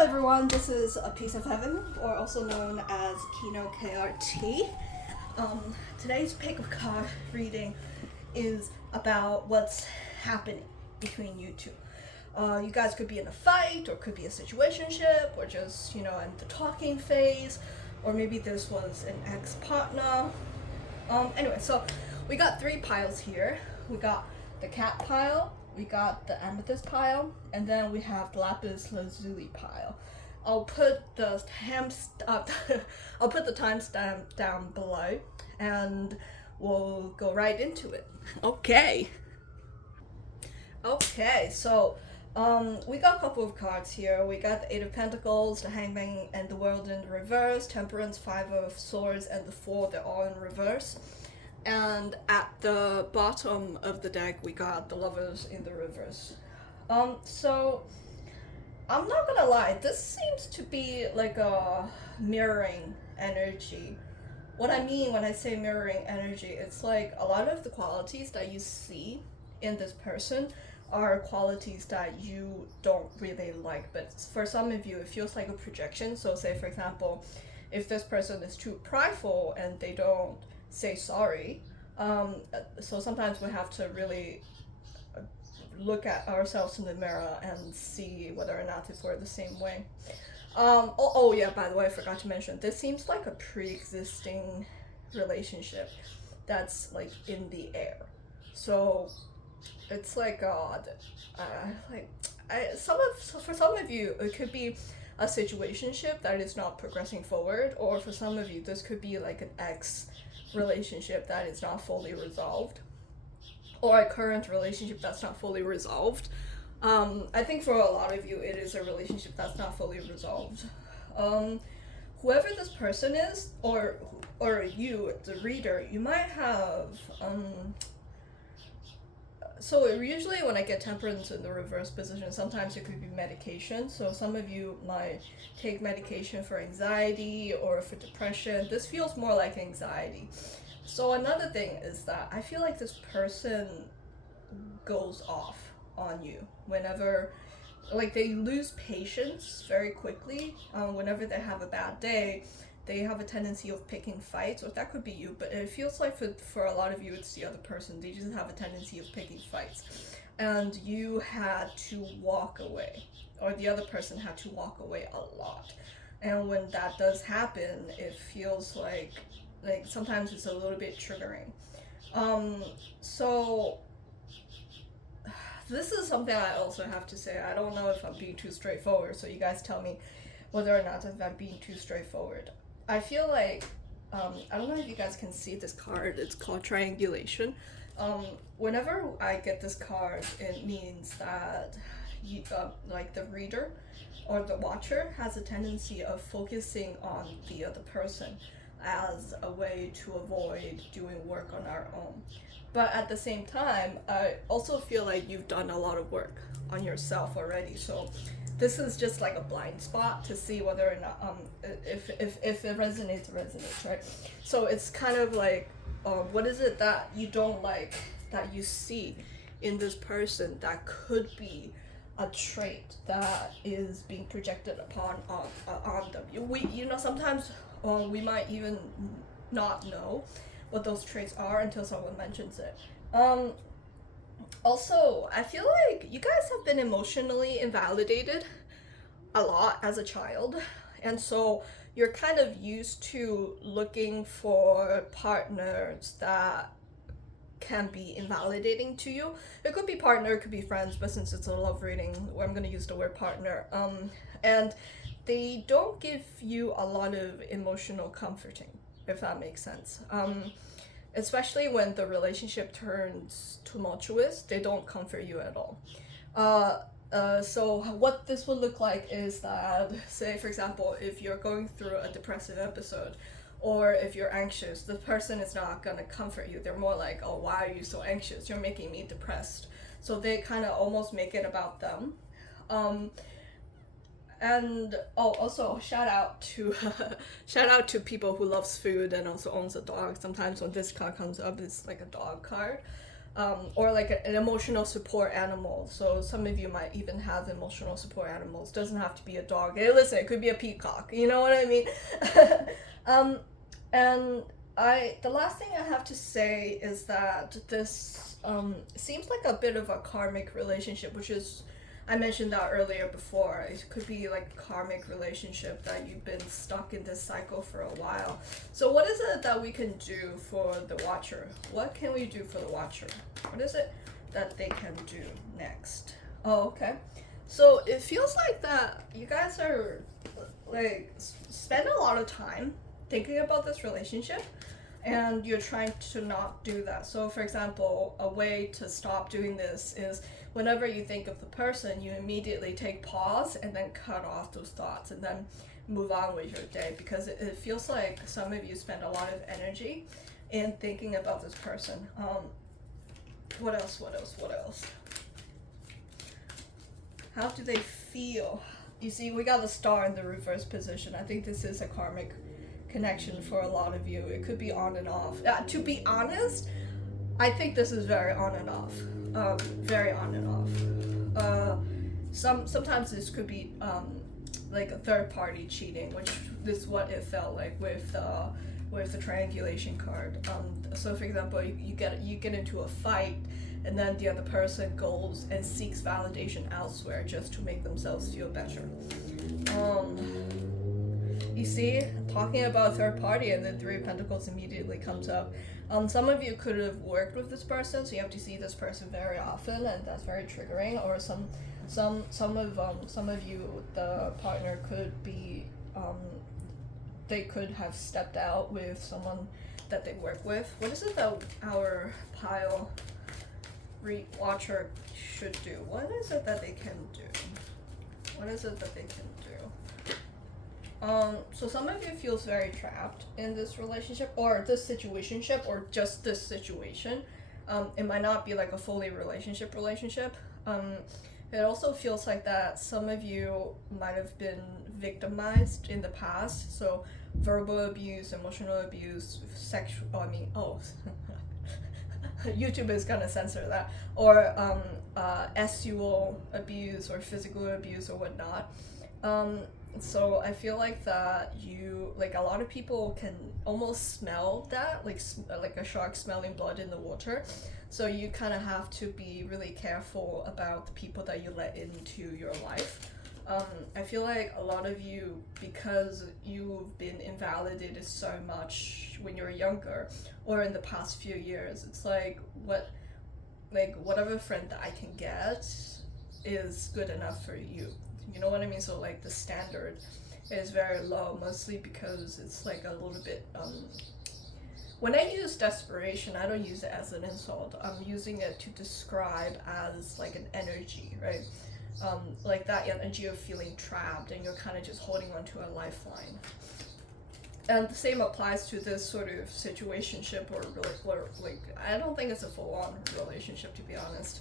everyone, this is A Piece of Heaven, or also known as kinorestorativetarotkrt. Today's pick of card reading is about what's happening between you two. You guys could be in a fight, or could be a situationship, or just, in the talking phase, or maybe this was an ex-partner. Anyway, so we got three piles here. We got the cat pile, we got the amethyst pile, and then we have the lapis lazuli pile. I'll put the timestamp down below, and we'll go right into it. Okay, so we got a couple of cards here. We got the Eight of Pentacles, the Hangman, and the World in reverse, Temperance, Five of Swords, and the Four. They're all in reverse. And at the bottom of the deck, we got the Lovers in the reverse. So I'm not gonna lie, this seems to be like a mirroring energy. What I mean when I say mirroring energy, it's like a lot of the qualities that you see in this person are qualities that you don't really like, but for some of you it feels like a projection. So say, for example, if this person is too prideful and they don't say sorry, so sometimes we have to really look at ourselves in the mirror and see whether or not if we're the same way. Yeah, by the way, I forgot to mention, this seems like a pre-existing relationship that's like in the air. So it's like for some of you it could be a situationship that is not progressing forward, or for some of you this could be like an ex relationship that is not fully resolved, or a current relationship that's not fully resolved. I think for a lot of you it is a relationship that's not fully resolved. Whoever this person is, or you, the reader, you might have so usually when I get Temperance in the reverse position, sometimes it could be medication. So some of you might take medication for anxiety or for depression. This feels more like anxiety. So another thing is that I feel like this person goes off on you whenever, like, they lose patience very quickly. Whenever they have a bad day, they have a tendency of picking fights, or that could be you, but it feels like for a lot of you it's the other person. They just have a tendency of picking fights, and you had to walk away, or the other person had to walk away a lot. And when that does happen, it feels like sometimes it's a little bit triggering. So this is something I also have to say. I don't know if I'm being too straightforward, so you guys tell me whether or not if I'm being too straightforward. I feel like, I don't know if you guys can see this card, it's called Triangulation. Whenever I get this card, it means that you, like the reader or the watcher has a tendency of focusing on the other person as a way to avoid doing work on our own. But at the same time, I also feel like you've done a lot of work on yourself already. So this is just like a blind spot to see whether or not if it resonates, right? So it's kind of like, what is it that you don't like that you see in this person that could be a trait that is being projected upon on them? Sometimes we might even not know what those traits are until someone mentions it. Also, I feel like you guys have been emotionally invalidated a lot as a child, and so you're kind of used to looking for partners that can be invalidating to you. It could be partner, it could be friends, but since it's a love reading, I'm going to use the word partner. And they don't give you a lot of emotional comforting, if that makes sense. Especially when the relationship turns tumultuous, they don't comfort you at all. So what this would look like is that, say for example, if you're going through a depressive episode, or if you're anxious, the person is not gonna comfort you. They're more like, oh, why are you so anxious? You're making me depressed. So they kind of almost make it about them. And also shout out to people who loves food and also owns a dog. Sometimes when this card comes up, it's like a dog card. or like an emotional support animal. So some of you might even have emotional support animals. Doesn't have to be a dog. Hey, listen, it could be a peacock. You know what I mean? um, and the last thing I have to say is that this seems like a bit of a karmic relationship, which is, I mentioned that earlier before. It could be like a karmic relationship that you've been stuck in this cycle for a while. So what is it that we can do for the Watcher? What can we do for the Watcher? What is it that they can do next? Oh, okay. So it feels like that you guys are like spend a lot of time thinking about this relationship, and you're trying to not do that. So for example, a way to stop doing this is whenever you think of the person, you immediately take pause and then cut off those thoughts and then move on with your day, because it feels like some of you spend a lot of energy in thinking about this person. What else? How do they feel? You see, we got the star in the reverse position. I think this is a karmic connection for a lot of you. It could be on and off. To be honest, I think this is very on and off. Very on and off. Sometimes this could be like a third party cheating, which is what it felt like with the triangulation card. So for example, you get into a fight, and then the other person goes and seeks validation elsewhere just to make themselves feel better. You see, talking about third party, and then Three of Pentacles immediately comes up. Some of you could have worked with this person, so you have to see this person very often, and that's very triggering. Or some of you, the partner could be, they could have stepped out with someone that they work with. What is it that our pile watcher should do? What is it that they can do? What is it that they can do? So some of you feels very trapped in this relationship or this situationship or just this situation. It might not be like a fully relationship. It also feels like that some of you might have been victimized in the past. So verbal abuse, emotional abuse, YouTube is gonna censor that. Or sexual abuse or physical abuse or whatnot. So I feel like that you, like a lot of people can almost smell that, like a shark smelling blood in the water. So you kind of have to be really careful about the people that you let into your life. I feel like a lot of you, because you've been invalidated so much when you were younger or in the past few years, it's like whatever friend that I can get is good enough for you. You know what I mean? So like the standard is very low, mostly because it's like a little bit, when I use desperation, I don't use it as an insult. I'm using it to describe as like an energy, right? Like that energy of feeling trapped and you're kind of just holding onto a lifeline. And the same applies to this sort of situationship or like I don't think it's a full-on relationship, to be honest.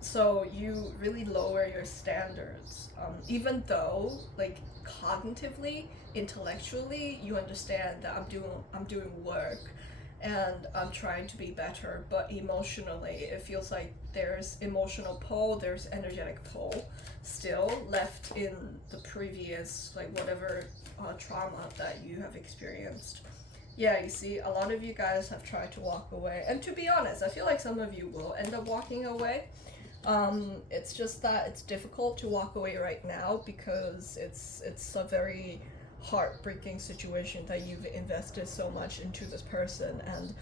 So you really lower your standards, even though like cognitively, intellectually, you understand that I'm doing work and I'm trying to be better, but emotionally it feels like there's emotional pull, there's energetic pull still left in the previous, like whatever trauma that you have experienced. Yeah, you see, a lot of you guys have tried to walk away, and to be honest, I feel like some of you will end up walking away. It's just that it's difficult to walk away right now because it's a very heartbreaking situation that you've invested so much into this person and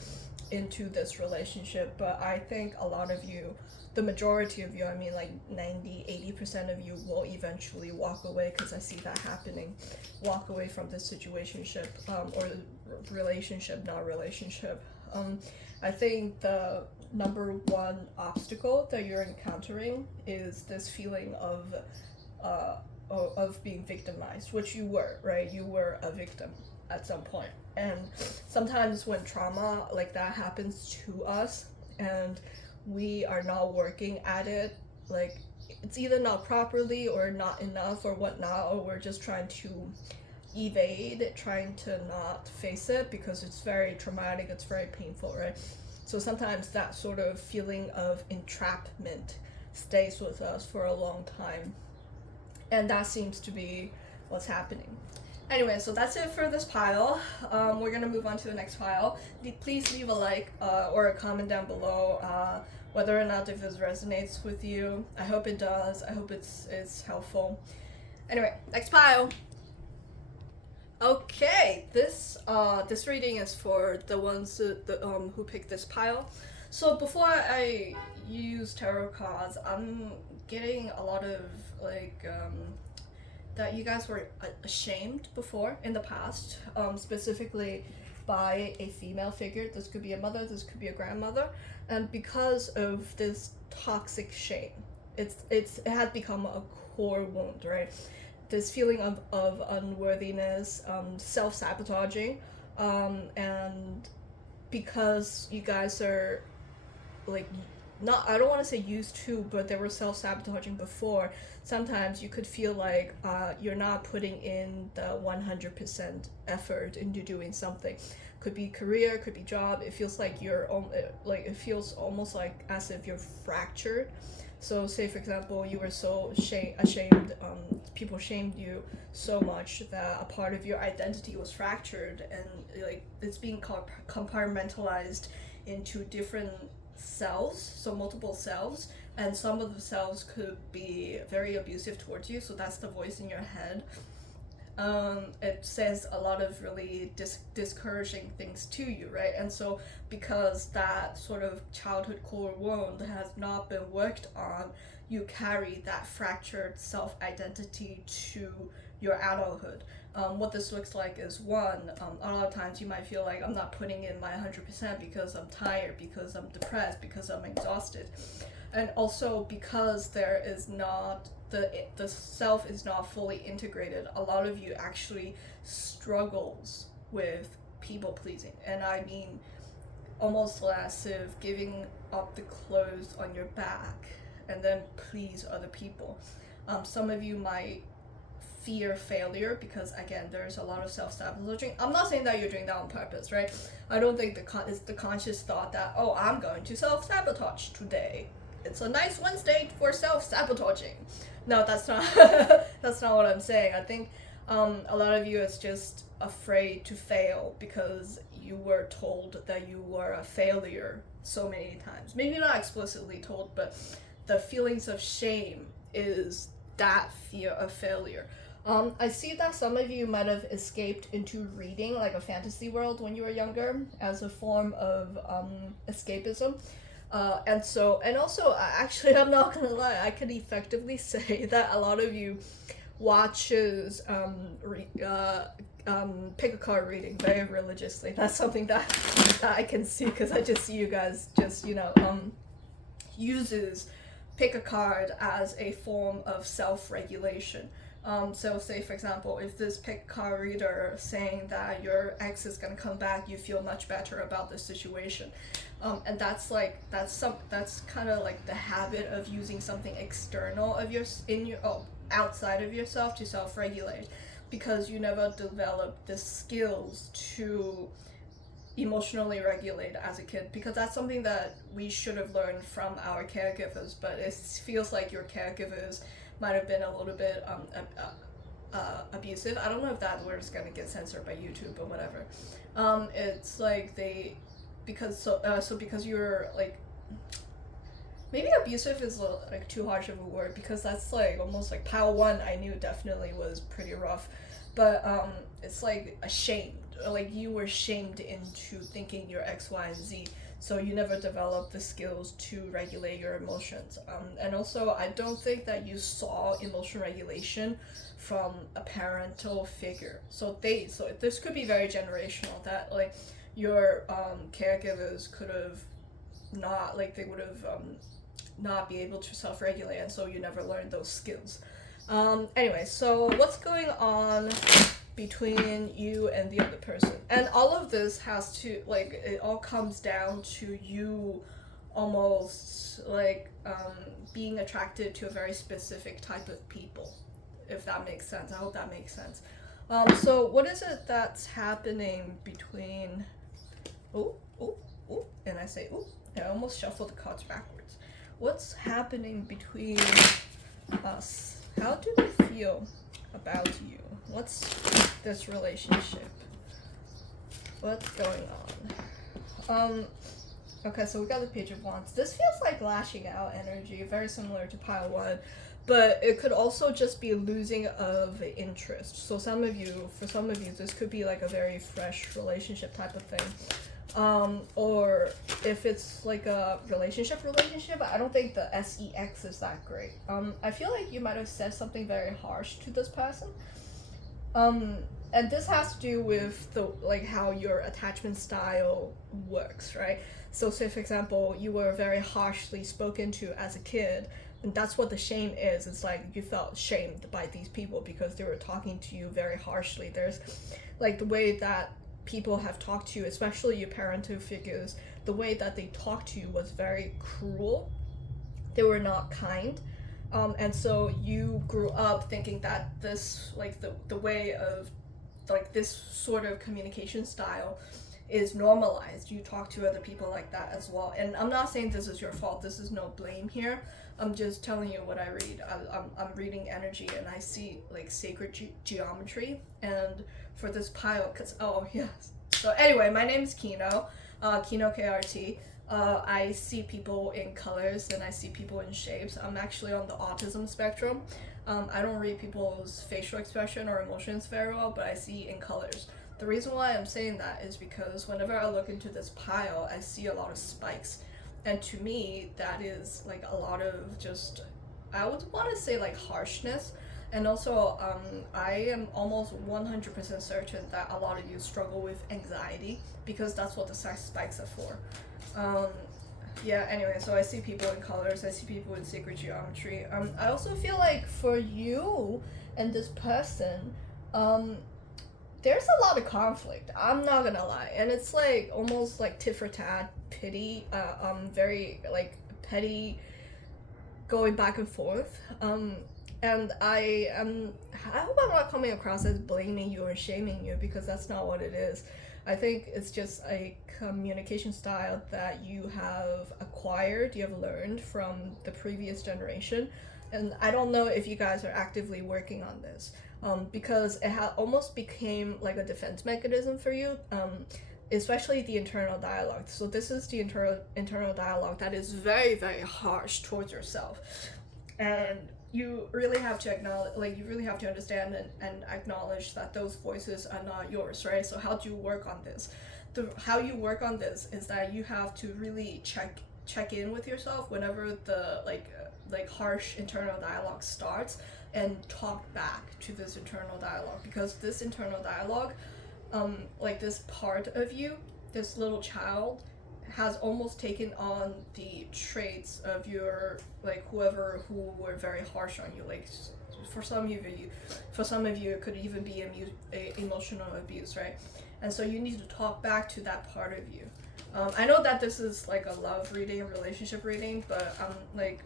into this relationship. But I think a lot of you, the majority of you, I mean like 90-80% of you will eventually walk away, because I see that happening. Walk away from this situationship, or relationship, not relationship. I think the number one obstacle that you're encountering is this feeling of being victimized, which you were, right? You were a victim at some point. And sometimes when trauma like that happens to us and we are not working at it, like it's either not properly or not enough or whatnot, or we're just trying to evade it, trying to not face it because it's very traumatic, it's very painful, right? So sometimes that sort of feeling of entrapment stays with us for a long time. And that seems to be what's happening. Anyway, so that's it for this pile. We're gonna move on to the next pile. Please leave a like or a comment down below whether or not if this resonates with you. I hope it does. I hope it's helpful. Anyway, next pile. Okay, this reading is for the ones who picked this pile. So before I use tarot cards, I'm getting a lot of like that you guys were ashamed before in the past, specifically by a female figure. This could be a mother, this could be a grandmother, and because of this toxic shame, it has become a core wound, right? This feeling of unworthiness, self-sabotaging, and because you guys are like not, I don't want to say used to, but they were self-sabotaging before, sometimes you could feel like you're not putting in the 100% effort into doing something. Could be career, could be job. It feels like it feels almost like as if you're fractured. So say for example you were so ashamed, people shamed you so much that a part of your identity was fractured, and like it's being compartmentalized into different selves, so multiple selves, and some of the selves could be very abusive towards you. So that's the voice in your head. It says a lot of really discouraging things to you, right? And so because that sort of childhood core wound has not been worked on, you carry that fractured self-identity to your adulthood. What this looks like is one, a lot of times you might feel like I'm not putting in my 100% because I'm tired, because I'm depressed, because I'm exhausted. And also because there is not the self is not fully integrated, a lot of you actually struggles with people pleasing. And I mean almost as if giving up the clothes on your back and then please other people. Some of you might fear failure because again there's a lot of self-sabotaging. I'm not saying that you're doing that on purpose, right? I don't think it's the conscious thought that, oh, I'm going to self-sabotage today. It's a nice Wednesday for self-sabotaging. No, that's not that's not what I'm saying. I think a lot of you is just afraid to fail because you were told that you were a failure so many times. Maybe not explicitly told, but the feelings of shame is that fear of failure. I see that some of you might have escaped into reading like a fantasy world when you were younger as a form of escapism. And also, actually, I'm not gonna lie, I could effectively say that a lot of you watches pick a card reading very religiously. That's something that I can see because I just see you guys just uses pick a card as a form of self-regulation. So say for example, if this pick card reader saying that your ex is gonna come back, you feel much better about the situation. And that's kind of like the habit of using something external of outside of yourself to self-regulate, because you never developed the skills to emotionally regulate as a kid, because that's something that we should have learned from our caregivers, but it feels like your caregivers might have been a little bit abusive. I don't know if that word is gonna get censored by YouTube or whatever. It's like because you're like, maybe abusive is like too harsh of a word, because that's like almost like pile one I knew definitely was pretty rough, but it's like ashamed, like you were shamed into thinking you're X, Y, and Z, so you never developed the skills to regulate your emotions. And also I don't think that you saw emotion regulation from a parental figure. So this could be very generational, that like your caregivers could have not, like they would have not be able to self-regulate, and so you never learned those skills. Anyway, so what's going on between you and the other person? And all of this has to, like, it all comes down to you almost like being attracted to a very specific type of people, if that makes sense. I hope that makes sense. So what is it that's happening between ooh, and I say, ooh, and I almost shuffle the cards backwards. What's happening between us? How do they feel about you? What's this relationship? What's going on? Okay, so we got the Page of Wands. This feels like lashing out energy, very similar to pile 1, but it could also just be losing of interest. So for some of you, this could be like a very fresh relationship type of thing. Or if it's like a relationship, I don't think the sex is that great. I feel like you might have said something very harsh to this person. And this has to do with the how your attachment style works, right? So say for example, you were very harshly spoken to as a kid, and that's what the shame is. It's like you felt shamed by these people because they were talking to you very harshly. There's like the way that people have talked to you, especially your parental figures, the way that they talked to you was very cruel. They were not kind. And so you grew up thinking that this the way of this sort of communication style is normalized. You talk to other people like that as well. And I'm not saying this is your fault. This is no blame here. I'm just telling you what I read. I'm reading energy, and I see sacred geometry. And for this pile, oh yes. So anyway, my name is Kino, Kino KRT. I see people in colors and I see people in shapes. I'm actually on the autism spectrum. I don't read people's facial expression or emotions very well, but I see in colors. The reason why I'm saying that is because whenever I look into this pile, I see a lot of spikes. And to me, that is a lot of just, I would want to say harshness. And also, I am almost 100% certain that a lot of you struggle with anxiety because that's what the spikes are for. Yeah, anyway, so I see people in colors, I see people in sacred geometry. I also feel like for you and this person, there's a lot of conflict. I'm not gonna lie. And it's almost tit for tat, pity, very petty, going back and forth. And I hope I'm not coming across as blaming you or shaming you, because that's not what it is. I think it's just a communication style that you have acquired, you have learned from the previous generation. And I don't know if you guys are actively working on this, because it almost became like a defense mechanism for you, especially the internal dialogue. So this is the internal dialogue that is very, very harsh towards yourself. And you really have to acknowledge, you really have to understand and acknowledge that those voices are not yours, right? So how do you work on this? How you work on this is that you have to really check in with yourself whenever the harsh internal dialogue starts, and talk back to this internal dialogue, because this internal dialogue, this part of you, this little child, has almost taken on the traits of your whoever who were very harsh on you. For some of you it could even be emotional abuse, right? And so you need to talk back to that part of you. I know that this is a love reading, a relationship reading, but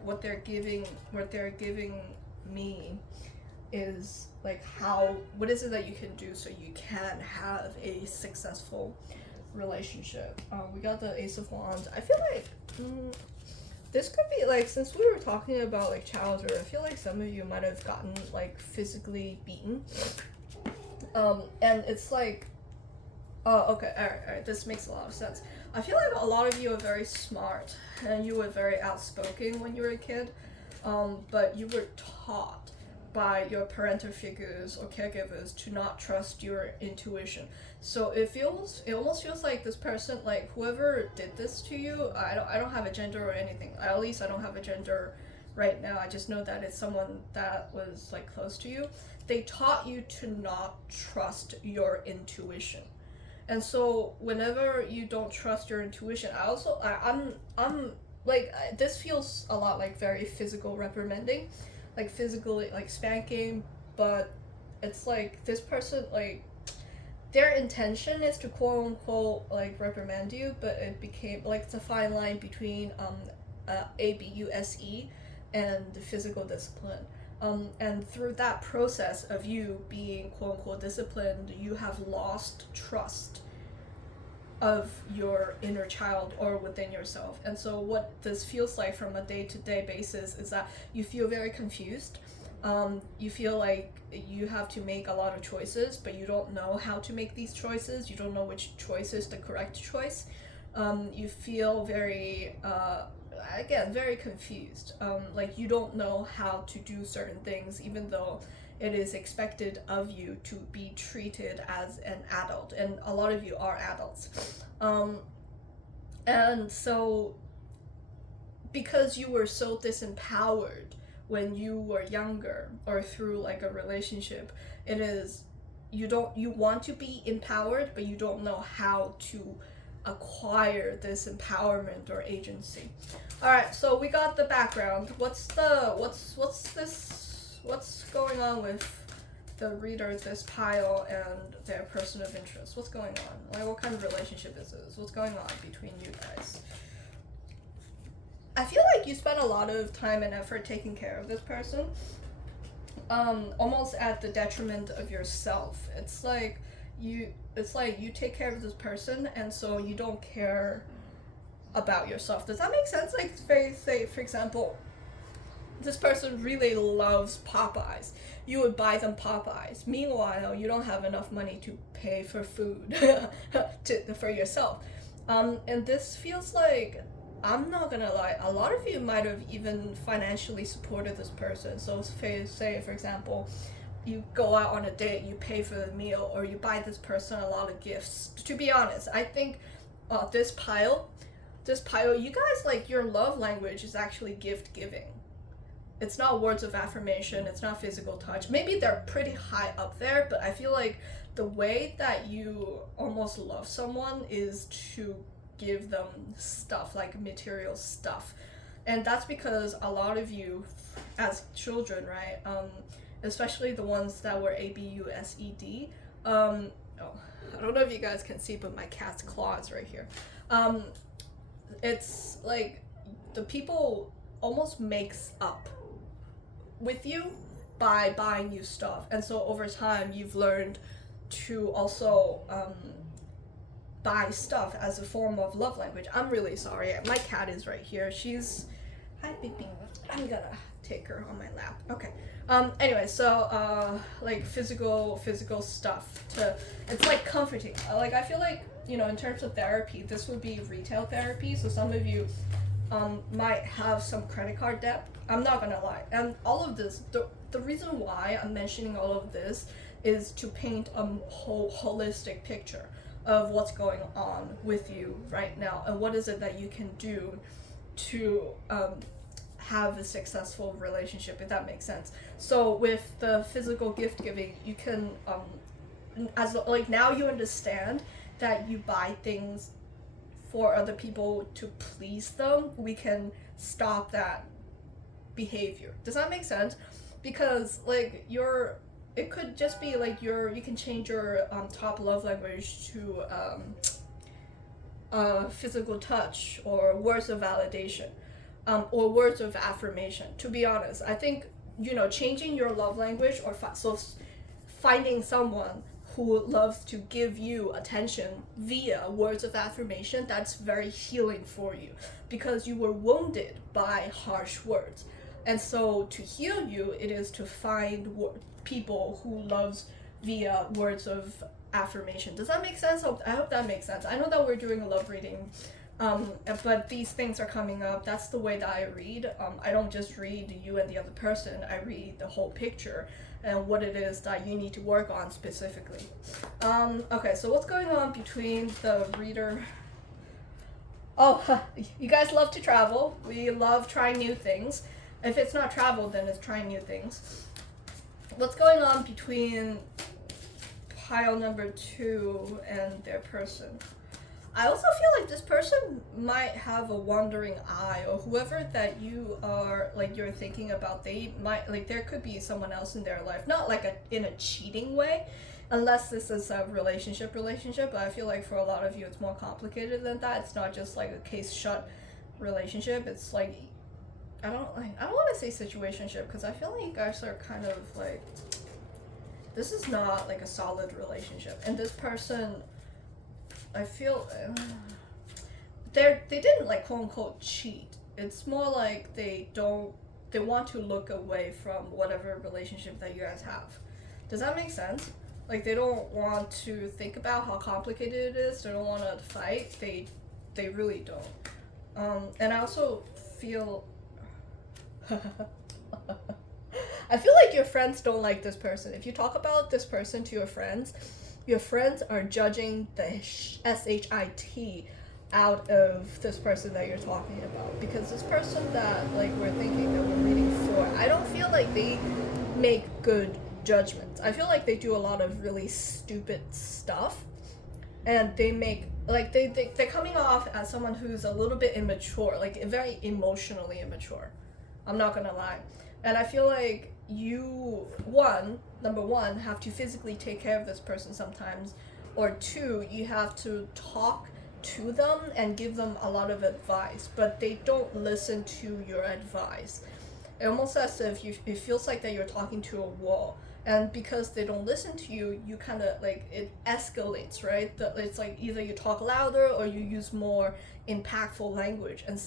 what they're giving me is what is it that you can do so you can have a successful relationship. We got the Ace of Wands. I feel this could be since we were talking about childhood, I feel like some of you might have gotten physically beaten. And it's oh, okay, alright, this makes a lot of sense. I feel like a lot of you are very smart and you were very outspoken when you were a kid, but you were taught by your parental figures or caregivers to not trust your intuition. So it almost feels like this person, whoever did this to you, I don't have a gender or anything. At least I don't have a gender right now. I just know that it's someone that was close to you. They taught you to not trust your intuition. And so whenever you don't trust your intuition, I'm this feels a lot very physical reprimanding, physically spanking, but it's this person, their intention is to quote unquote reprimand you, but it became it's a fine line between abuse and physical discipline. And through that process of you being quote unquote disciplined, you have lost trust of your inner child or within yourself. And so what this feels like from a day-to-day basis is that you feel very confused. You feel like you have to make a lot of choices, but you don't know how to make these choices. You don't know which choice is the correct choice. You feel very, again, very confused. Like you don't know how to do certain things, even though it is expected of you to be treated as an adult, and a lot of you are adults. And so, because you were so disempowered when you were younger or through like a relationship, it is you want to be empowered, but you don't know how to acquire this empowerment or agency. All right, so we got the background. What's going on with the reader, this pile, and their person of interest? What's going on? Like, what kind of relationship is this? What's going on between you guys? I feel like you spent a lot of time and effort taking care of this person, almost at the detriment of yourself. It's like you take care of this person, and so you don't care about yourself. Does that make sense? Like, say for example, this person really loves Popeyes. You would buy them Popeyes. Meanwhile, you don't have enough money to pay for food for yourself. And this feels like, I'm not gonna lie, a lot of you might have even financially supported this person. So say for example, you go out on a date, you pay for the meal, or you buy this person a lot of gifts. To be honest, I think this pile, you guys, like, your love language is actually gift giving. It's not words of affirmation, it's not physical touch. Maybe they're pretty high up there, but I feel like the way that you almost love someone is to give them stuff, like material stuff. And that's because a lot of you as children, right, especially the ones that were ABUSED, oh, I don't know if you guys can see, but my cat's claws right here. It's like the people almost makes up with you by buying you stuff, and so over time you've learned to also buy stuff as a form of love language. I'm really sorry, my cat is right here. She's, hi baby, I'm gonna take her on my lap. Okay. Anyway, so like physical stuff it's like comforting. Like, I feel like, you know, in terms of therapy, this would be retail therapy. So some of you might have some credit card debt. I'm not gonna lie. And all of this, the reason why I'm mentioning all of this is to paint a whole holistic picture of what's going on with you right now, and what is it that you can do to have a successful relationship, if that makes sense. So with the physical gift giving, you can like, now you understand that you buy things for other people to please them. We can stop that behavior. Does that make sense? Because, like, it could just be like you can change your top love language to physical touch, or words of validation, or words of affirmation. To be honest, I think, you know, changing your love language, or finding someone who loves to give you attention via words of affirmation, that's very healing for you, because you were wounded by harsh words. And so to heal you, it is to find people who loves via words of affirmation. Does that make sense? I hope that makes sense. I know that we're doing a love reading, but these things are coming up. That's the way that I read. I don't just read you and the other person. I read the whole picture and what it is that you need to work on specifically. Okay, so what's going on between the reader? Oh, you guys love to travel. We love trying new things. If it's not travel, then it's trying new things. What's going on between pile number 2 and their person? I also feel like this person might have a wandering eye, or whoever that you are, like, you're thinking about, they might, like, there could be someone else in their life, not like in a cheating way, unless this is a relationship, but I feel like for a lot of you it's more complicated than that. It's not just like a case shut relationship. It's like, I don't want to say situationship, because I feel like you guys are kind of like, this is not like a solid relationship, and this person I feel they didn't like quote unquote cheat. It's more like they want to look away from whatever relationship that you guys have. Does that make sense? Like they don't want to think about how complicated it is. They don't want to fight. They really don't. And I also feel I feel like your friends don't like this person. If you talk about this person to your friends are judging the shit out of this person that you're talking about, because this person that like we're thinking that we're reading for, I don't feel like they make good judgments. I feel like they do a lot of really stupid stuff, and they make like they're coming off as someone who's a little bit immature, like very emotionally immature. I'm not gonna lie. And I feel like you number one have to physically take care of this person sometimes, or two, you have to talk to them and give them a lot of advice, but they don't listen to your advice. It almost as if it feels like that you're talking to a wall, and because they don't listen to you, you kind of like it escalates, right? It's like either you talk louder or you use more impactful language, and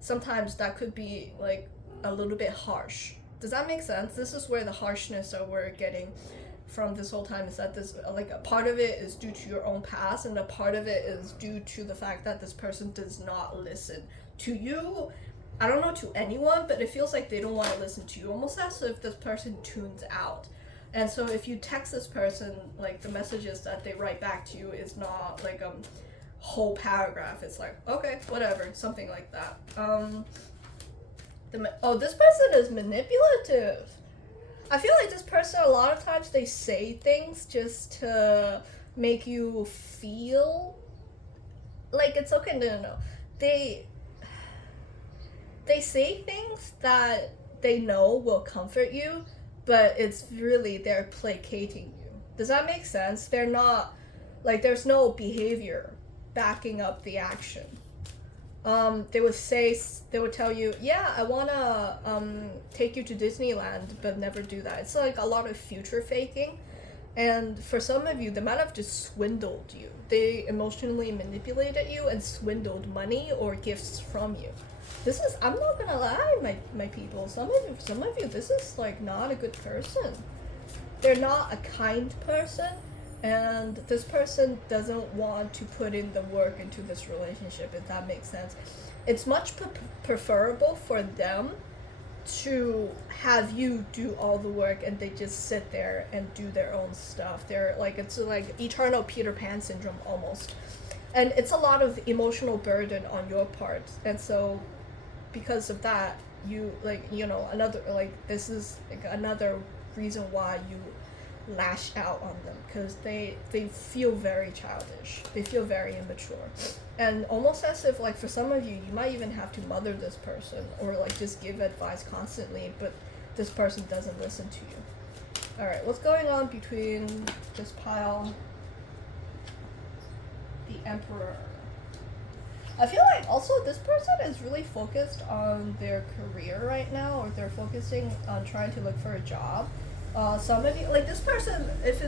sometimes that could be like a little bit harsh. Does that make sense? This is where the harshness that we're getting from this whole time is that this like a part of it is due to your own past, and a part of it is due to the fact that this person does not listen to you. I don't know to anyone, but it feels like they don't want to listen to you, almost as if this person tunes out. And so if you text this person, like the messages that they write back to you is not like a whole paragraph. It's like, okay, whatever, something like that. This person is manipulative. I feel like this person, a lot of times they say things just to make you feel like it's okay. No. They say things that they know will comfort you, but it's really they're placating you. Does that make sense? They're not, like, there's no behavior backing up the action. They would tell you, yeah, I wanna take you to Disneyland, but never do that. It's like a lot of future faking, and for some of you, they might have just swindled you. They emotionally manipulated you and swindled money or gifts from you. I'm not gonna lie, my people, some of you, this is like not a good person. They're not a kind person, and this person doesn't want to put in the work into this relationship, if that makes sense. It's much preferable for them to have you do all the work and they just sit there and do their own stuff. It's like eternal Peter Pan syndrome almost. And it's a lot of emotional burden on your part. And so because of that, this is like another reason why you lash out on them, because they feel very childish, they feel very immature, and almost as if like for some of you might even have to mother this person or like just give advice constantly, but this person doesn't listen to you. All right, what's going on between this pile? The Emperor. I feel like also this person is really focused on their career right now, or they're focusing on trying to look for a job. Some of you, like this person, if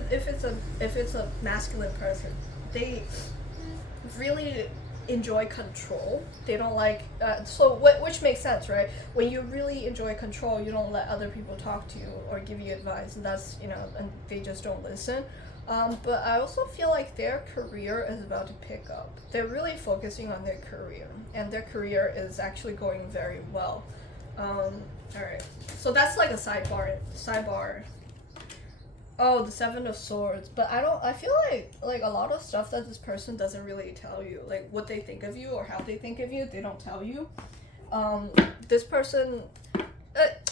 it's a masculine person, they really enjoy control. They don't like which makes sense, right? When you really enjoy control, you don't let other people talk to you or give you advice, and that's and they just don't listen. But I also feel like their career is about to pick up. They're really focusing on their career, and their career is actually going very well. Alright, so that's like a sidebar. Oh, the Seven of Swords. But I feel like a lot of stuff that this person doesn't really tell you, like what they think of you or how they think of you, they don't tell you. This person,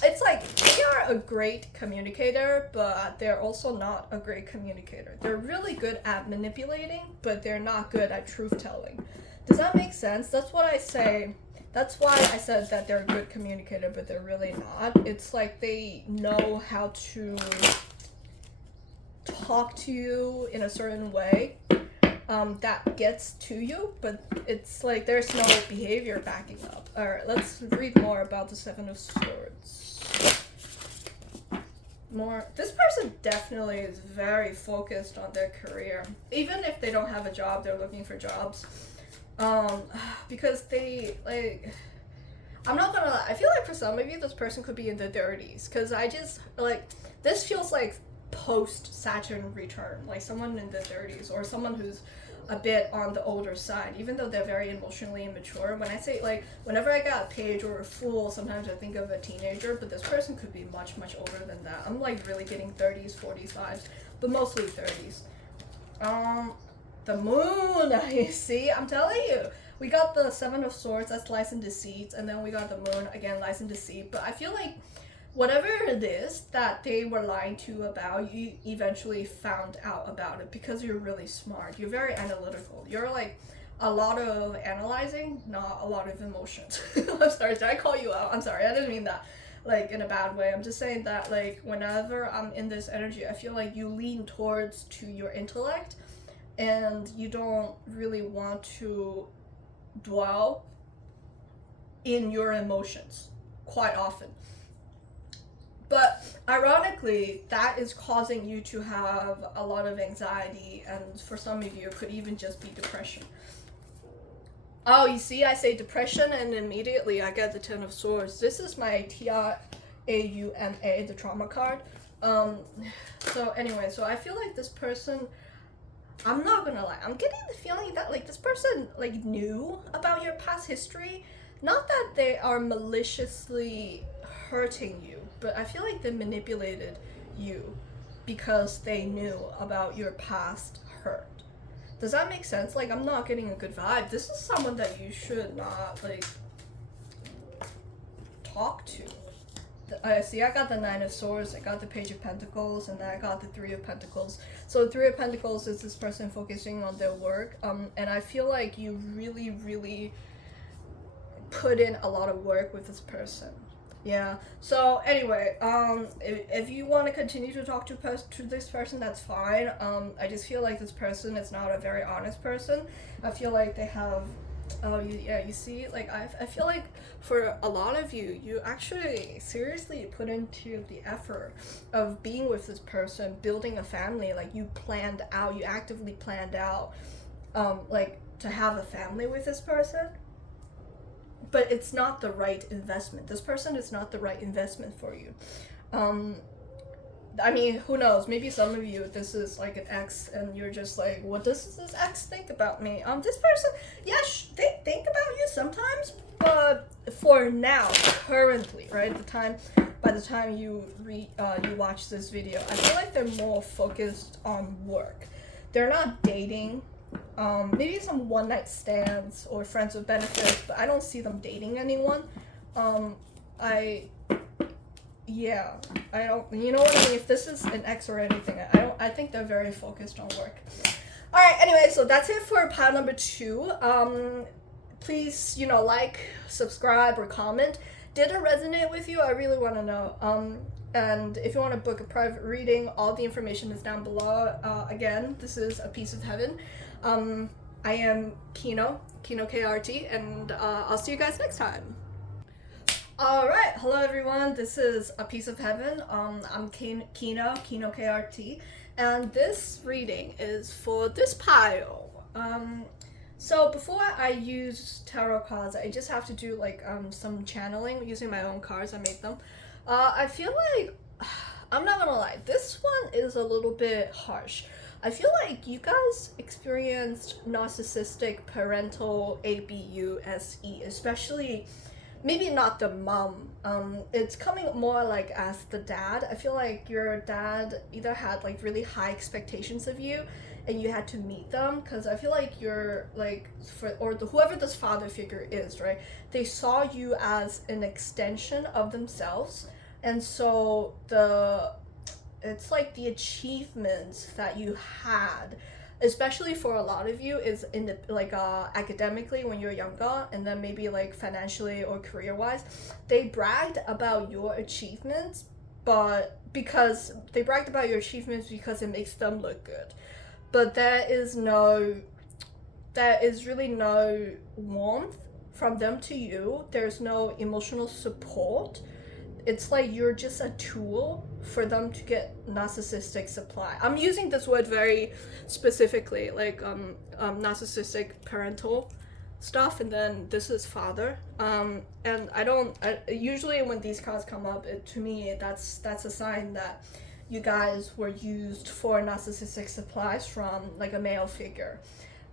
it's like they are a great communicator, but they're also not a great communicator. They're really good at manipulating, but they're not good at truth telling. Does that make sense? That's what I say. That's why I said that they're a good communicator, but they're really not. It's like they know how to talk to you in a certain way that gets to you, but it's like there's no behavior backing up. Alright, let's read more about the Seven of Swords. more. This person definitely is very focused on their career. Even if they don't have a job, they're looking for jobs. Because they, like, I'm not gonna lie, I feel like for some of you, this person could be in their 30s. Because I just, like, this feels like post Saturn return. Like someone in their 30s, or someone who's a bit on the older side, even though they're very emotionally immature. When I say, like, whenever I got a page or a fool, sometimes I think of a teenager, but this person could be much, much older than that. I'm, like, really getting 30s, 45s, but mostly 30s. The moon, you see, I'm telling you. We got the Seven of Swords, that's lies and deceit, and then we got the moon, again, lies and deceit. But I feel like whatever it is that they were lying to you about, you eventually found out about it because you're really smart. You're very analytical. You're like a lot of analyzing, not a lot of emotions. I'm sorry, did I call you out? I'm sorry, I didn't mean that like in a bad way. I'm just saying that, like, whenever I'm in this energy, I feel like you lean towards to your intellect and you don't really want to dwell in your emotions quite often. But ironically, that is causing you to have a lot of anxiety, and for some of you, it could even just be depression. Oh, you see, I say depression, and immediately I get the Ten of Swords. This is my Trauma, the trauma card. So anyway, so I feel like this person, I'm not gonna lie, I'm getting the feeling that, like, this person, like, knew about your past history. Not that they are maliciously hurting you, but I feel like they manipulated you because they knew about your past hurt. Does that make sense? Like, I'm not getting a good vibe. This is someone that you should not, like, talk to. See, I got the Nine of Swords, I got the Page of Pentacles, and then I got the Three of Pentacles. So the Three of Pentacles is this person focusing on their work, and I feel like you really, really put in a lot of work with this person. Yeah. So anyway, if you want to continue to talk to this person, that's fine. I just feel like this person is not a very honest person. I feel like they have, you see, like, I feel like for a lot of you, you actually seriously put into the effort of being with this person, building a family. Like, you actively planned out, like, to have a family with this person. But it's not the right investment. This person is not the right investment for you. I mean, who knows? Maybe some of you, this is like an ex, and you're just like, what does this ex think about me? This person, yeah, they think about you sometimes, but for now, currently, right, by the time you watch this video, I feel like they're more focused on work. They're not dating. Maybe some one-night stands or friends with benefits, but I don't see them dating anyone. I don't, you know what I mean? If this is an ex or anything, I think they're very focused on work. Alright, anyway, so that's it for pile number 2. Please, like, subscribe, or comment. Did it resonate with you? I really want to know. And if you want to book a private reading, all the information is down below. Again, this is A Piece of Heaven. I am kinorestorativetarotkrt, and I'll see you guys next time. Alright, hello everyone, this is A Piece of Heaven. I'm kinorestorativetarotkrt, and this reading is for this pile. So before I use tarot cards, I just have to do, like, some channeling using my own cards. I made them. I feel like, I'm not gonna lie, this one is a little bit harsh. I feel like you guys experienced narcissistic parental abuse, especially maybe not the mom. It's coming more like as the dad. I feel like your dad either had, like, really high expectations of you and you had to meet them, because I feel like you're, like, whoever this father figure is, right, they saw you as an extension of themselves, and so it's like the achievements that you had, especially for a lot of you, is in the, like, academically when you're younger, and then maybe, like, financially or career-wise, they bragged about your achievements, because it makes them look good. But there is really no warmth from them to you. There's no emotional support. it's like you're just a tool for them to get narcissistic supply. I'm using this word very specifically, like narcissistic parental stuff, and then this is father. And usually when these cards come up, to me that's a sign that you guys were used for narcissistic supplies from like a male figure.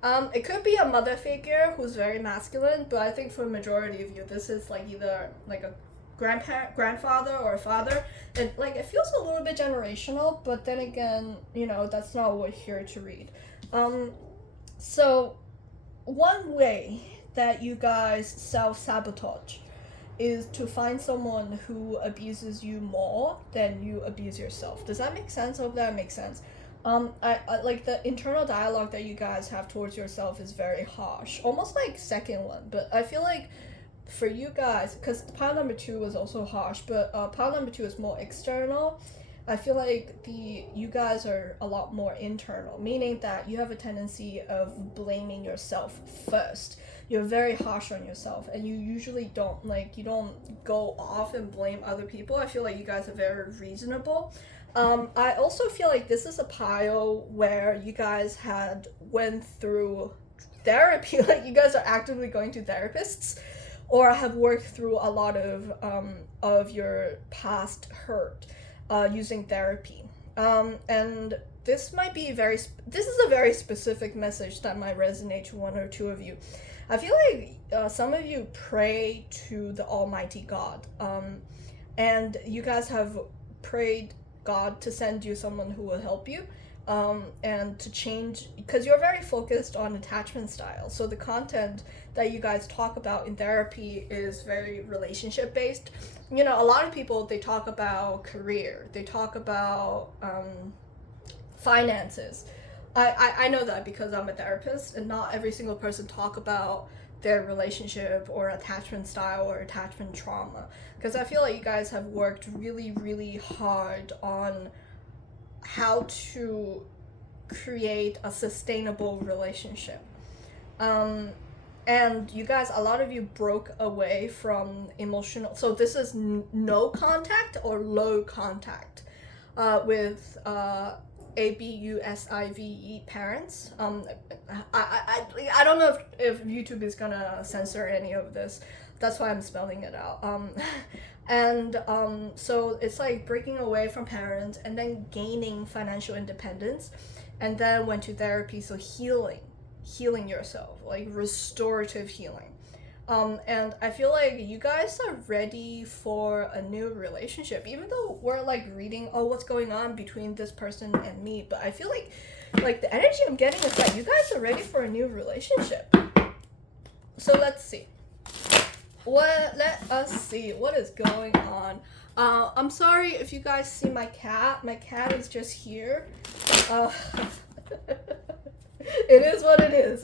It could be a mother figure who's very masculine, but I think for a majority of you, this is like either like a grandfather or a father. And like it feels a little bit generational, but then again, that's not what we're here to read. So one way that you guys self-sabotage is to find someone who abuses you more than you abuse yourself. Does that make sense? I hope that makes sense. I like the internal dialogue that you guys have towards yourself is very harsh, almost like second one. But I feel like for you guys, because pile number 2 was also harsh, but pile number 2 is more external. I feel like you guys are a lot more internal, meaning that you have a tendency of blaming yourself first. You're very harsh on yourself, and you usually don't go off and blame other people. I feel like you guys are very reasonable. I also feel like this is a pile where you guys went through therapy. Like you guys are actively going to therapists, or have worked through a lot of your past hurt using therapy. And this is a very specific message that might resonate to one or two of you. I feel like some of you pray to the Almighty God, and you guys have prayed God to send you someone who will help you, and to change, because you're very focused on attachment style. So the content that you guys talk about in therapy is very relationship based. A lot of people, they talk about career, they talk about finances. I know that because I'm a therapist, and not every single person talk about their relationship or attachment style or attachment trauma, because I feel like you guys have worked really, really hard on how to create a sustainable relationship. And you guys, a lot of you broke away from emotional, so this is no contact or low contact with ABUSIVE parents. I don't know if YouTube is gonna censor any of this. That's why I'm spelling it out. So it's like breaking away from parents and then gaining financial independence, and then went to therapy. So healing yourself, like restorative healing. And I feel like you guys are ready for a new relationship, even though we're like reading, what's going on between this person and me. But I feel like the energy I'm getting is that you guys are ready for a new relationship. So let's see. Let us see what is going on. I'm sorry if you guys see my cat. My cat is just here. It is what it is.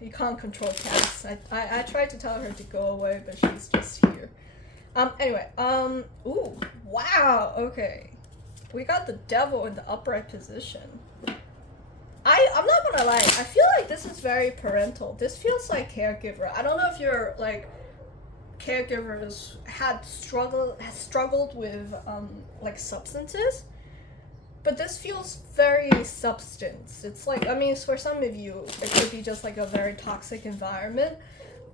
You can't control cats. I tried to tell her to go away, but she's just here. Anyway, ooh, wow, okay. We got the devil in the upright position. I'm not gonna lie, I feel like this is very parental. This feels like caregiver. I don't know if your like caregivers struggled with like substances, but this feels very substance. It's like, for some of you, it could be just like a very toxic environment,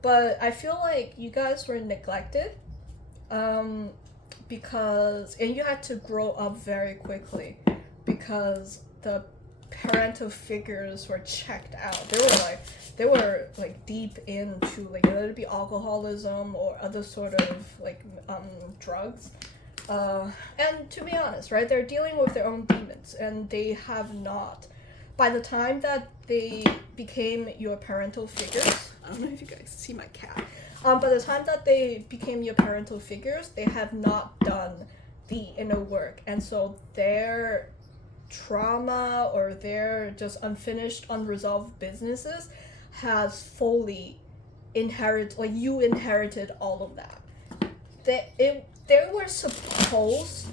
but I feel like you guys were neglected, because, and you had to grow up very quickly because the parental figures were checked out. They were deep into whether it be alcoholism or other sort of drugs. And to be honest, right, they're dealing with their own demons, and they have not. By the time that they became your parental figures, I don't know if you guys see my cat. By the time that they became your parental figures, they have not done the inner work, and so their trauma or their just unfinished, unresolved businesses has fully inherited. You inherited all of that. They were supposed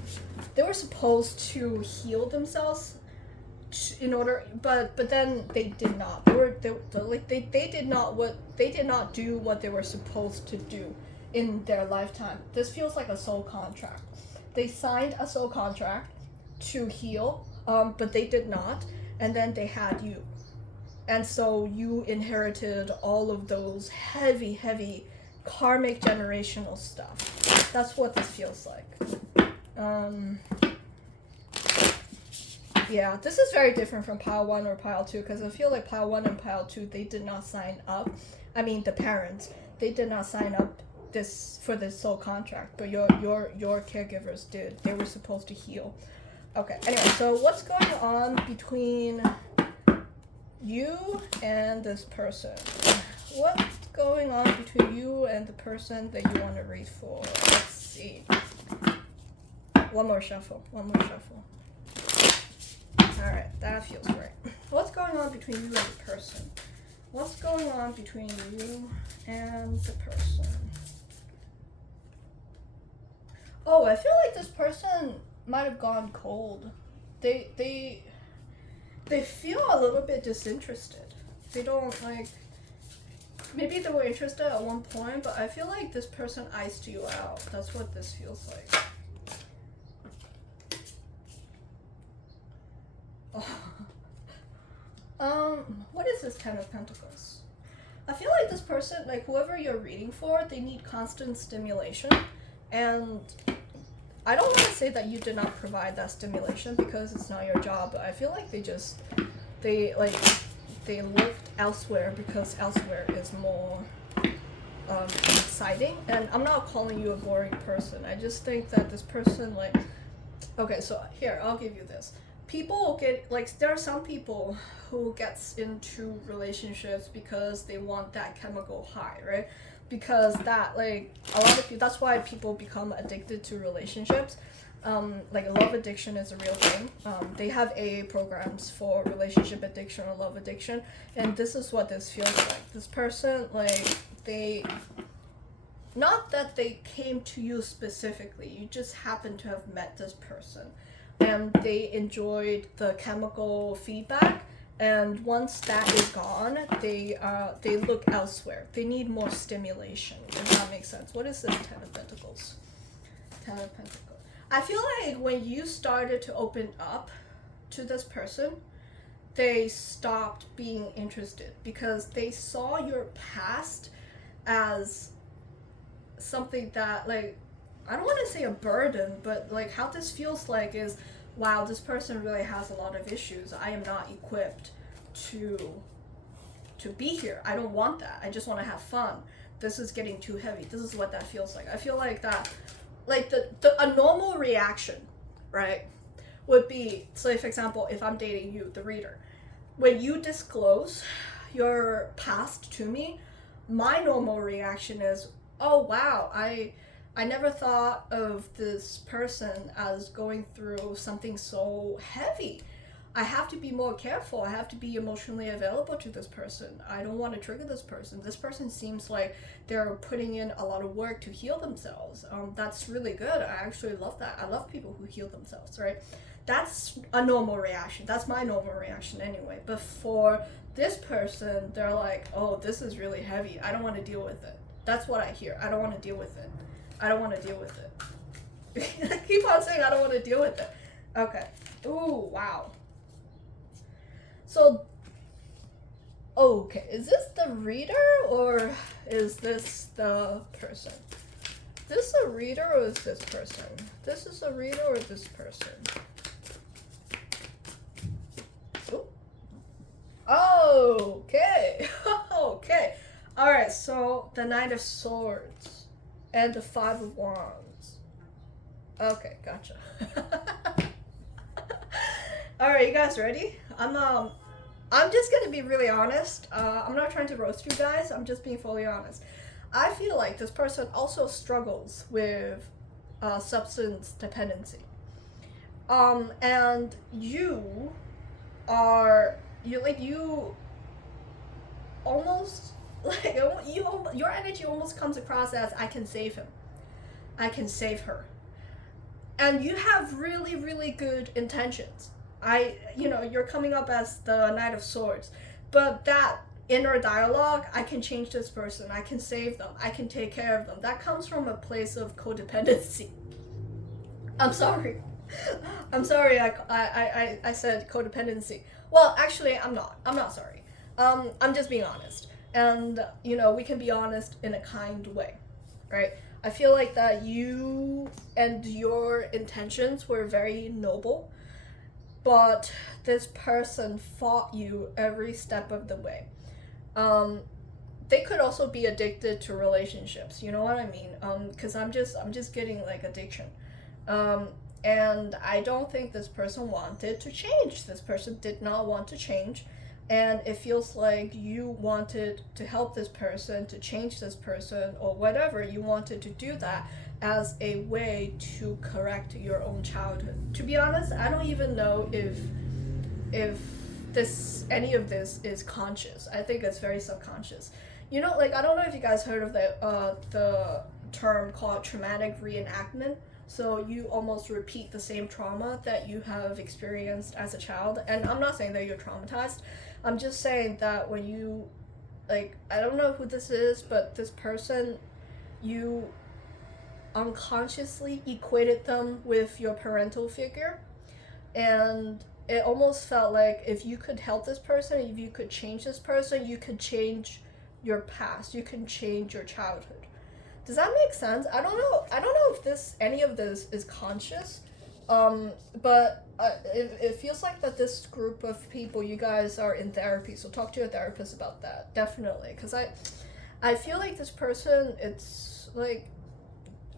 to heal themselves in order, but then they did not. They did not do what they were supposed to do in their lifetime. This feels like a soul contract. They signed a soul contract to heal, but they did not, and then they had you. And so you inherited all of those heavy karmic generational stuff. That's what this feels like. Yeah, this is very different from pile 1 or pile 2, because I feel like pile 1 and pile 2, they did not sign up. I mean, the parents, they did not sign up for this soul contract, but your caregivers did. They were supposed to heal. Okay, anyway, so what's going on between you and this person? What's going on between you and the person that you want to read for? Let's see. One more shuffle. Alright, that feels right. What's going on between you and the person? What's going on between you and the person? Oh, I feel like this person might have gone cold. They feel a little bit disinterested. They don't like... Maybe they were interested at one point, but I feel like this person iced you out. That's what this feels like. What is this Ten of Pentacles? I feel like this person, like whoever you're reading for, they need constant stimulation, and I don't want to say that you did not provide that stimulation because it's not your job, but I feel like they looked elsewhere because elsewhere is more exciting. And I'm not calling you a boring person. I just think that this person, like, okay, so here, I'll give you this. People get, like, there are some people who gets into relationships because they want that chemical high, right? Because that, like, a lot of people, that's why people become addicted to relationships. Like, love addiction is a real thing. They have AA programs for relationship addiction or love addiction, and this is what this feels like. This person, like, not that they came to you specifically, you just happen to have met this person, and they enjoyed the chemical feedback, and once that is gone, they look elsewhere. They need more stimulation, if that makes sense. What is this Ten of Pentacles? Ten of Pentacles. I feel like when you started to open up to this person, they stopped being interested because they saw your past as something that, like, I don't want to say a burden, but like how this feels like is, wow, this person really has a lot of issues. I am not equipped to be here. I don't want that. I just want to have fun. This is getting too heavy. This is what that feels like. I feel like that, like a normal reaction, right, would be, so for example, if I'm dating you, the reader, when you disclose your past to me, my normal reaction is, oh wow, I never thought of this person as going through something so heavy. I have to be more careful. I have to be emotionally available to this person. I don't want to trigger this person. This person seems like they're putting in a lot of work to heal themselves. That's really good. I actually love that. I love people who heal themselves, right? That's a normal reaction. That's my normal reaction anyway. But for this person, they're like, oh, this is really heavy. I don't want to deal with it. That's what I hear. I don't want to deal with it. I don't want to deal with it. I keep on saying I don't want to deal with it. Okay. Ooh, wow. So, okay, is this the reader or is this the person? Is this a reader or is this person? This is a reader or this person? Ooh. Okay. Okay. Alright, so the Knight of Swords and the Five of Wands. Okay, gotcha. Alright, you guys ready? I'm just gonna be really honest. I'm not trying to roast you guys. I'm just being fully honest. I feel like this person also struggles with substance dependency. And you almost like your energy almost comes across as, I can save him. I can save her. And you have really, really good intentions. You're coming up as the Knight of Swords, but that inner dialogue, I can change this person, I can save them, I can take care of them. That comes from a place of codependency. I'm sorry. I'm sorry I said codependency. Well, actually, I'm not. I'm not sorry. I'm just being honest. And, you know, we can be honest in a kind way, right? I feel like that you and your intentions were very noble, but this person fought you every step of the way. They could also be addicted to relationships. You know what I mean? Because I'm just getting like addiction. And I don't think this person wanted to change. This person did not want to change. And it feels like you wanted to help this person, to change this person, or whatever. You wanted to do that as a way to correct your own childhood. To be honest, I don't even know if any of this is conscious. I think it's very subconscious. You know, like, I don't know if you guys heard of the term called traumatic reenactment. So you almost repeat the same trauma that you have experienced as a child. And I'm not saying that you're traumatized. I'm just saying that when you, like, I don't know who this is, but this person, you unconsciously equated them with your parental figure. And it almost felt like if you could help this person, if you could change this person, you could change your past, you can change your childhood. Does that make sense? I don't know if any of this is conscious, but it feels like that this group of people, you guys are in therapy, so talk to your therapist about that, definitely, because I feel like this person, it's like,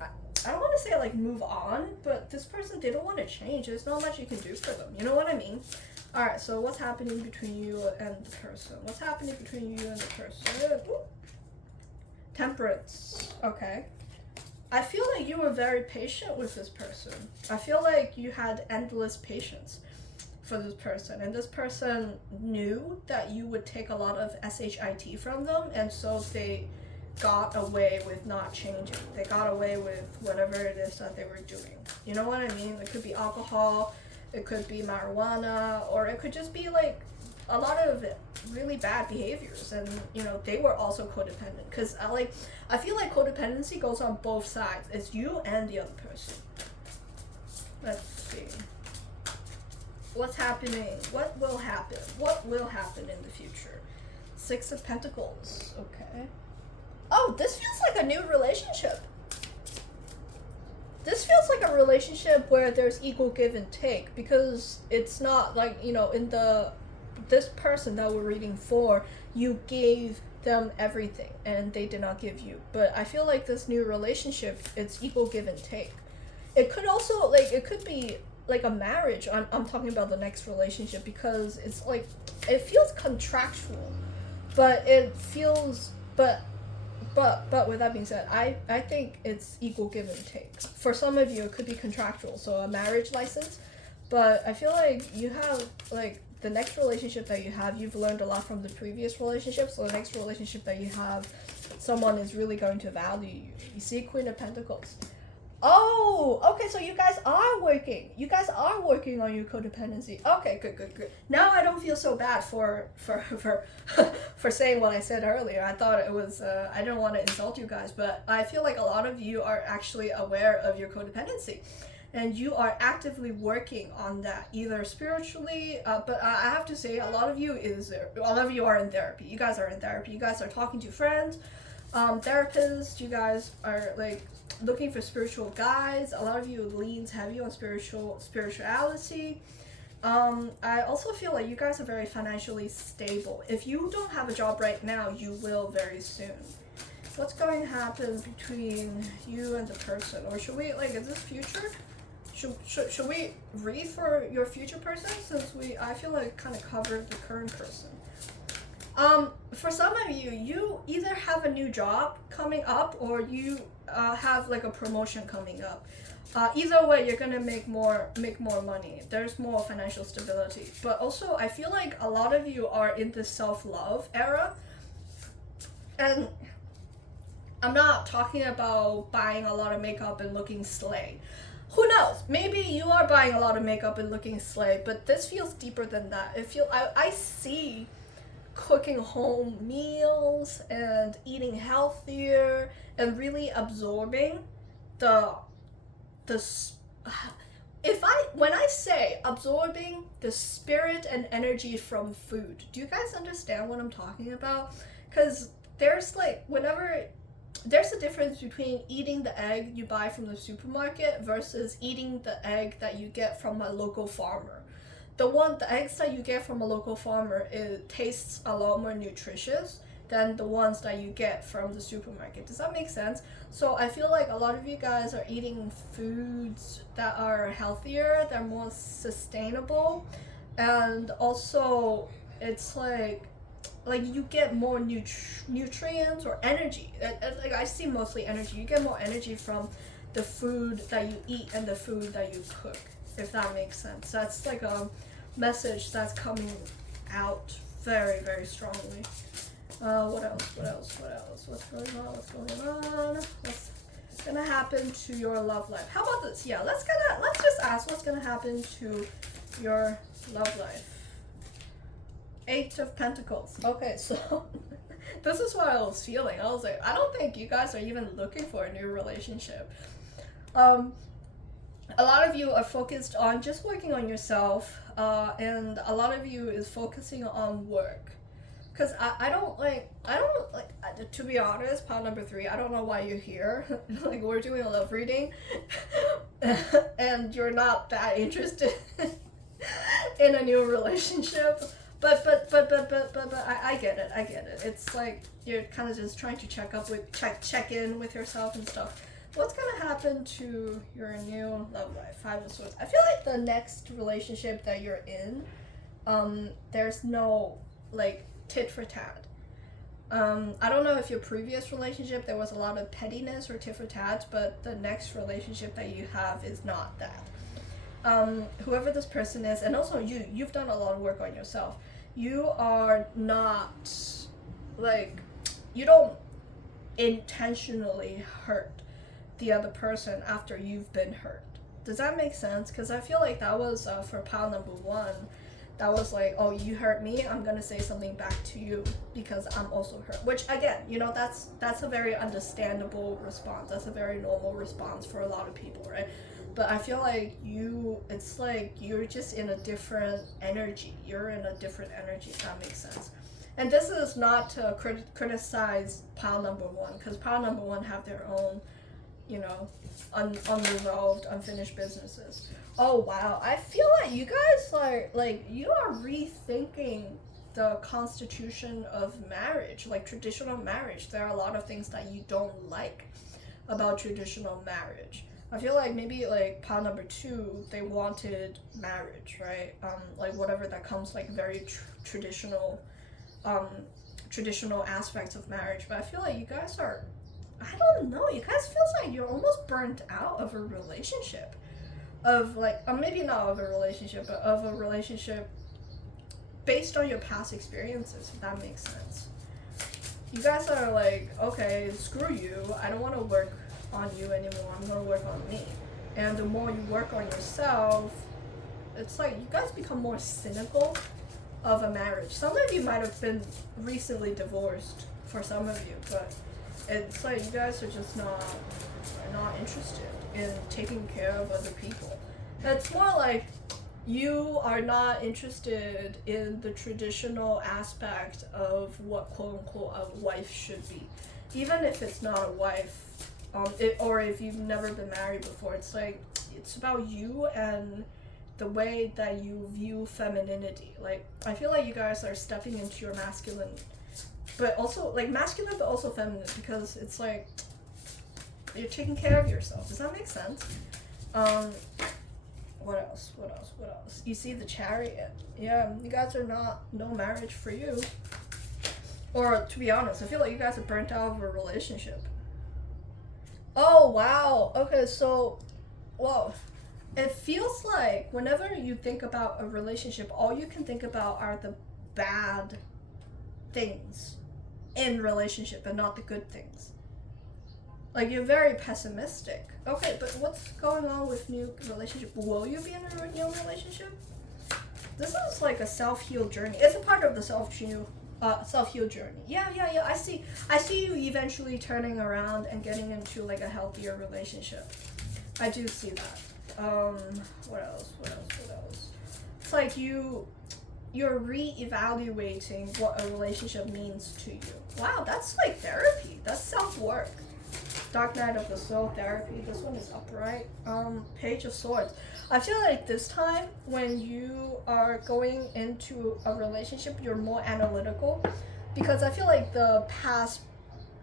I don't want to say like move on, but this person didn't want to change. There's not much you can do for them, you know what I mean? Alright, so what's happening between you and the person? What's happening between you and the person? Ooh. Temperance. Okay. I feel like you were very patient with this person. I feel like you had endless patience for this person. And this person knew that you would take a lot of SHIT from them. And so they got away with not changing. They got away with whatever it is that they were doing. You know what I mean? It could be alcohol. It could be marijuana. Or it could just be like a lot of really bad behaviors, and you know they were also codependent, because I feel like codependency goes on both sides. It's you and the other person. Let's see what's happening, what will happen in the future. 6 of Pentacles. Okay. Oh, this feels like a new relationship. This feels like a relationship where there's equal give and take, because it's not like, you know, in this person that we're reading for, you gave them everything and they did not give you. But I feel like this new relationship, it's equal give and take. It could also, like, it could be like a marriage. I'm talking about the next relationship, because it's like, it feels contractual, but it feels, but with that being said, I think it's equal give and take. For some of you, it could be contractual, so a marriage license. But I feel like you have, like, the next relationship that you have, you've learned a lot from the previous relationship, so the next relationship that you have, someone is really going to value you. You see Queen of Pentacles. Oh, okay, so you guys are working. You guys are working on your codependency. Okay, good. Now I don't feel so bad for saying what I said earlier. I thought it was, I didn't want to insult you guys, but I feel like a lot of you are actually aware of your codependency. And you are actively working on that, either spiritually, but I have to say, a lot of you are in therapy. You guys are in therapy. You guys are talking to friends, therapists. You guys are like looking for spiritual guides. A lot of you leans heavy on spirituality. I also feel like you guys are very financially stable. If you don't have a job right now, you will very soon. What's going to happen between you and the person? Or should we, like, is this future? Should we read for your future person, since I feel like kind of covered the current person. For some of you, you either have a new job coming up, or you have like a promotion coming up. Either way, you're gonna make more money. There's more financial stability. But also, I feel like a lot of you are in the self-love era, and I'm not talking about buying a lot of makeup and looking slay. Who knows? Maybe you are buying a lot of makeup and looking slay, but this feels deeper than that. I see cooking home meals and eating healthier and really absorbing the the when I say absorbing the spirit and energy from food, do you guys understand what I'm talking about? Because there's like, whenever there's a difference between eating the egg you buy from the supermarket versus eating the egg that you get from a local farmer. The eggs that you get from a local farmer, it tastes a lot more nutritious than the ones that you get from the supermarket. Does that make sense? So I feel like a lot of you guys are eating foods that are healthier, they're more sustainable, and also it's like you get more nutrients or energy. Like I see mostly energy. You get more energy from the food that you eat and the food that you cook, if that makes sense. That's like a message that's coming out very, very strongly. What else? What's going on? What's gonna happen to your love life? How about this? Yeah, let's just ask what's gonna happen to your love life. 8 of Pentacles. Okay, so this is what I was feeling. I was like, I don't think you guys are even looking for a new relationship. A lot of you are focused on just working on yourself, and a lot of you is focusing on work. Because I don't like, to be honest, pile number 3, I don't know why you're here. Like, we're doing a love reading, and you're not that interested in a new relationship. But I get it. It's like you're kind of just trying to check in with yourself and stuff. What's gonna happen to your new love life? 5 of Swords. I feel like the next relationship that you're in, there's no like tit for tat. I don't know if your previous relationship there was a lot of pettiness or tit for tat, but the next relationship that you have is not that. Whoever this person is, and also you've done a lot of work on yourself. You are not like, you don't intentionally hurt the other person after you've been hurt. Does that make sense? Because I feel like that was for pile number 1. That was like, oh, you hurt me, I'm gonna say something back to you because I'm also hurt. Which again, that's a very understandable response. That's a very normal response for a lot of people, right? But I feel like it's like you're just in a different energy. You're in a different energy, if that makes sense. And this is not to criticize pile number 1, because pile number 1 have their own, unresolved, unfinished businesses. Oh wow, I feel like you guys are you are rethinking the constitution of marriage, like traditional marriage. There are a lot of things that you don't like about traditional marriage. I feel like maybe like pile number 2, they wanted marriage, right? Like whatever that comes, like very traditional aspects of marriage. But I feel like you guys are, I don't know, you guys feels like you're almost burnt out of a relationship. Of like, maybe not of a relationship, but of a relationship based on your past experiences, if that makes sense. You guys are like, okay, screw you, I don't want to work on you anymore, I'm going to work on me. And the more you work on yourself, it's like you guys become more cynical of a marriage. Some of you might have been recently divorced, for some of you, but it's like you guys are just not interested in taking care of other people. It's more like you are not interested in the traditional aspect of what quote-unquote a wife should be. Even if it's not a wife, or if you've never been married before, it's like, it's about you and the way that you view femininity. Like, I feel like you guys are stepping into your masculine, but also, like, masculine but also feminine, because it's like, you're taking care of yourself. Does that make sense? What else? You see the Chariot. Yeah, you guys are no marriage for you. Or, to be honest, I feel like you guys are burnt out of a relationship. Oh, wow. Okay, so, whoa. It feels like whenever you think about a relationship, all you can think about are the bad things in relationship and not the good things. Like, you're very pessimistic. Okay, but what's going on with new relationship? Will you be in a new relationship? This is like a self-heal journey. It's a part of the self-heal self-heal journey. Yeah. I see you eventually turning around and getting into like a healthier relationship. I do see that. What else? It's like you're re-evaluating what a relationship means to you. Wow, that's like therapy. That's self-work. Dark Night of the Soul therapy. This one is upright. Page of Swords. I feel like this time when you are going into a relationship, you're more analytical, because I feel like the past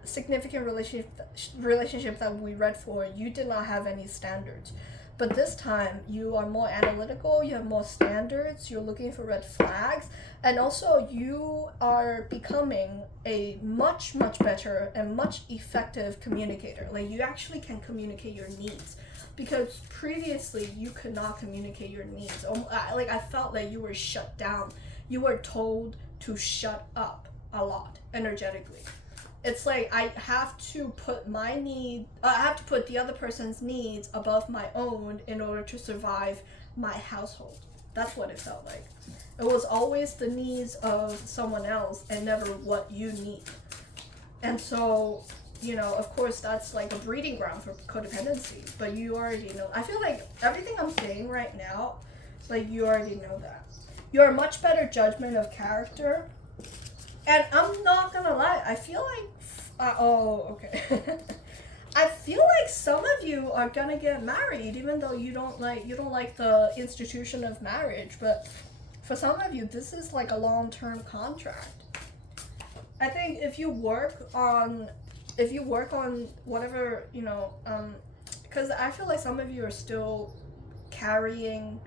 significant relationship that we read for, you did not have any standards. But this time, you are more analytical, you have more standards, you're looking for red flags, and also you are becoming a much, much better and much effective communicator. Like, you actually can communicate your needs. Because previously, you could not communicate your needs. Like, I felt like you were shut down. You were told to shut up a lot, energetically. It's like I have to put I have to put the other person's needs above my own in order to survive my household. That's what it felt like. It was always the needs of someone else and never what you need. And so, of course, that's like a breeding ground for codependency, but you already know. I feel like everything I'm saying right now, like, you already know that. You're a much better judgment of character. And I'm not gonna lie, I feel like, okay. I feel like some of you are gonna get married, even though you don't like the institution of marriage. But for some of you, this is like a long-term contract. I think if you work on whatever, because I feel like some of you are still carrying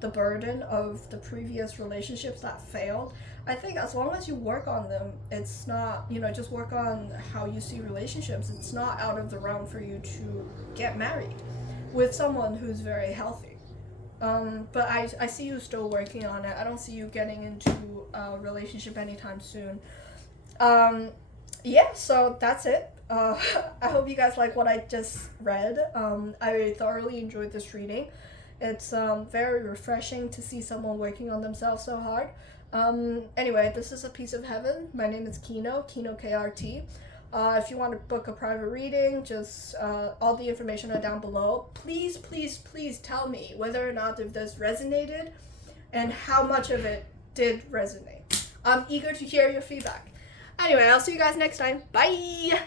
the burden of the previous relationships that failed. I think as long as you work on them, it's not, just work on how you see relationships. It's not out of the realm for you to get married with someone who's very healthy. But I see you still working on it. I don't see you getting into a relationship anytime soon. Yeah, so that's it. I hope you guys like what I just read. I thoroughly enjoyed this reading. It's very refreshing to see someone working on themselves so hard. Anyway, this is a piece of heaven. My name is Kino KRT. If you want to book a private reading, just all the information are down below. Please tell me whether or not if this resonated and how much of it did resonate. I'm eager to hear your feedback. Anyway, I'll see you guys next time. Bye!